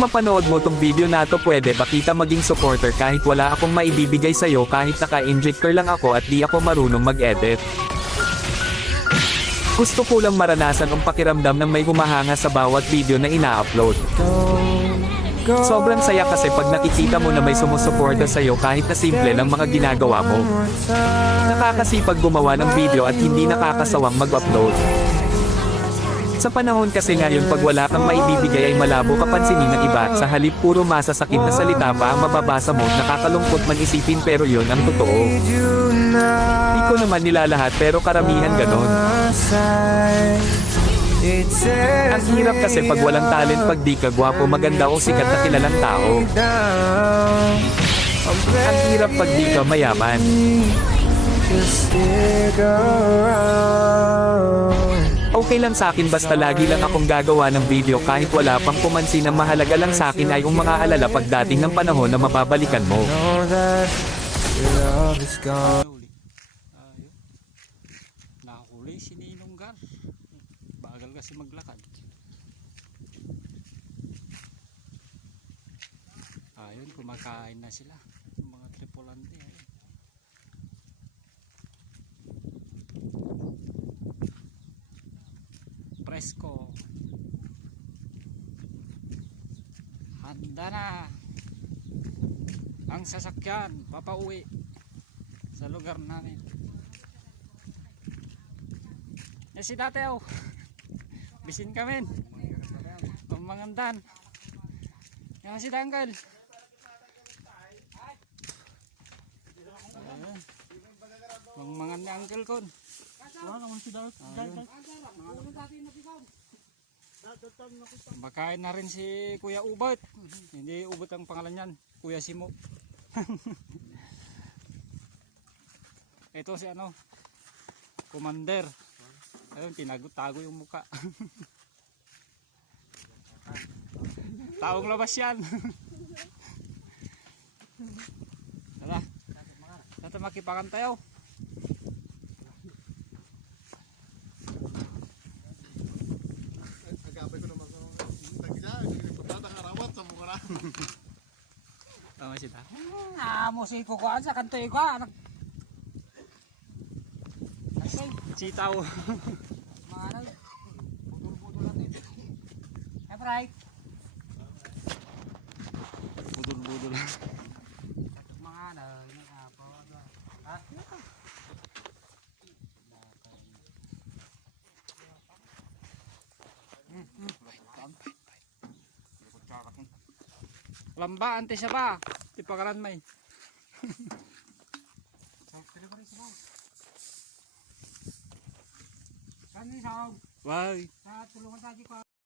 mapanood mo tong video na to, pwede ba kita maging supporter kahit wala akong maibibigay sa'yo, kahit naka-injector lang ako at di ako marunong mag-edit. Gusto ko lang maranasan ang pakiramdam ng may humahanga sa bawat video na ina-upload. Sobrang saya kasi pag nakikita mo na may sumusuporta sa'yo kahit na simple lang mga ginagawa mo. Nakakasipag gumawa ng video at hindi nakakasawang mag-upload. Sa panahon kasi ngayon, pag wala kang maibibigay ay malabo ka pansinin ng iba, sa halip puro masasakit na salita pa ang mababasa mo. Nakakalungkot man isipin pero yun ang totoo. Di ko naman nilalahat pero karamihan ganon. Ang hirap kasi pag walang talent, pag di ka gwapo, maganda o sikat na kilalang tao. Ang hirap pag di ka mayaman. Okay lang sa akin basta lagi lang akong gagawa ng video kahit wala pang pumansin. Ang mahalaga lang sa akin ay yung mga alala pagdating ng panahon na mababalikan mo. Nakahuli si Ninonggar. Bagal kasi maglakad. Ayun, kumakain na sila. Yung mga tripulante. Presko. Handa na ang sasakyan papauwi sa lugar namin. Si Tateo bisin kami mamangandan. Yan si Tanggal. Mamangan ni Uncle Kon. Makain na rin si Kuya Ubot. Hindi Ubot ang pangalan niyan, Kuya Simo. Ito si ano, Commander. Ayun, tinago-tago yung muka. Taong labas yan. Tara, nato makipakan tayo. Tama siya ta. Musiko ko sa kantoy ko. Sitaw. Mga ano, budol-budol natin. Right. Budol-budol. Mga ano, yung apo. Ha? Lamba, ante siya ba? Tipakaran may. Kani sa Why? tulungan tayo ko.